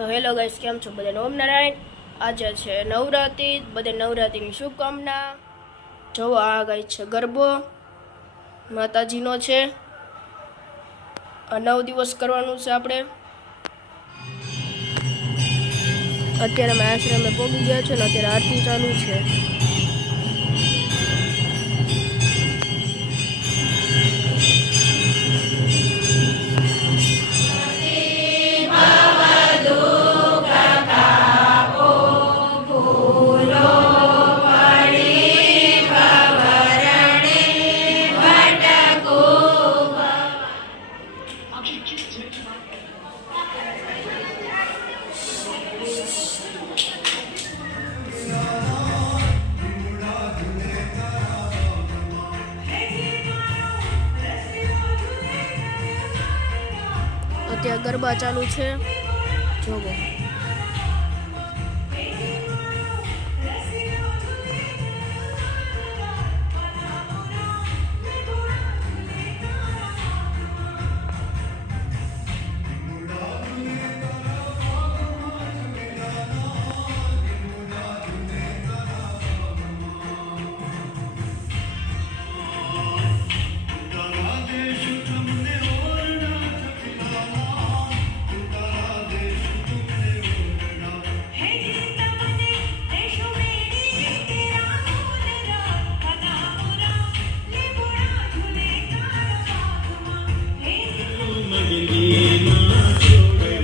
તો hello guys, કેમ છો બધા? ઓમ નારાયણ. આજે છે નવરાત્રી, બધે નવરાત્રીની શુભકામના. જો આ ગાય છે ગરબો માતાજીનો છે. આ 9 દિવસ કરવાનું છે આપણે. અત્યારે અમે આશ્રમે પહોંચી ગયા છે ને અત્યારે આરતી ચાલુ છે. અત્યારે ગરબા ચાલુ છે, જોવો.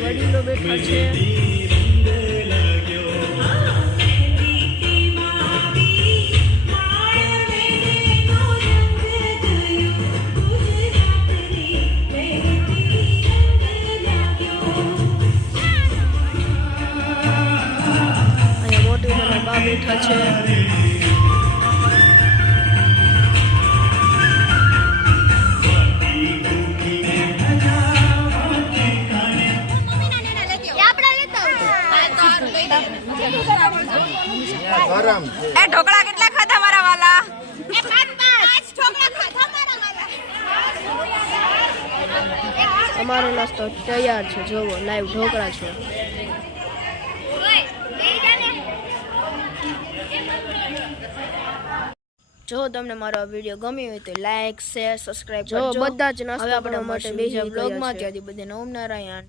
વડીલો બેઠા છે. અહીંયા મોટી ઉંમરના બા બેઠા છે. ઢોકળા કેટલા ખાધા મારા વાલા? અમારો નાસ્તો તૈયાર છે, જોવો. લાઈવ ઢોકળા છે. જો તમને મારો વિડીયો ગમ્યો હોય તો લાઈક, શેર, સબસ્ક્રાઇબ કરજો. બધા જ નાસ્તો આપણે માટે બીજા બ્લોગમાં. ત્યાંથી બધાને ઓમ નારાયણ.